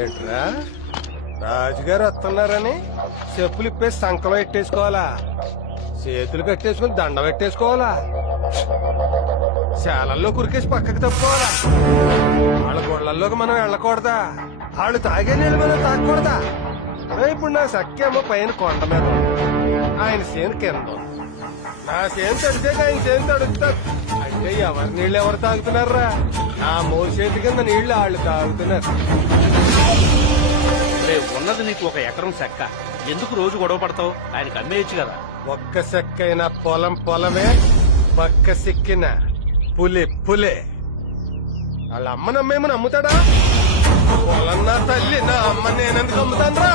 ఏట్రా రాజుగారు వస్తున్నారని చెప్పులు ఇప్పేసి సంకలో పెట్టేసుకోవాలా, చేతులు కట్టేసుకుని దండ పెట్టేసుకోవాలా, శాలల్లో కురికేసి పక్కకి తప్పుకోవాలా? వాళ్ళ గొడవల్లోకి మనం వెళ్ళకూడదా? వాళ్ళు తాగే నీళ్ళు మనం తాగకూడదా? ఇప్పుడు నా సఖ్యేమో పైన కొండ మీద ఉంది, ఆయన చేను కింద ఉంది. నా చేను తడితే ఆయన చేను తడుస్తారు. అంటే ఎవరి నీళ్ళు ఎవరు తాగుతున్నారా? నా మోరు చేతి కింద నీళ్లు వాళ్ళు తాగుతున్నారు. ఉన్నది నీకు 1 ఎకరం చెక్క, ఎందుకు రోజు గొడవ పడతావు? ఆయనకు అమ్మేయచ్చు కదా. ఒక్క సెక్కైన పొలం పొలమే, పక్క సిక్కిన పులి పులే. వాళ్ళ అమ్మ నమ్మేమని అమ్ముతాడా? పొలం నా తల్లి, నా అమ్మ నేనెందుకు అమ్ముతాను రా?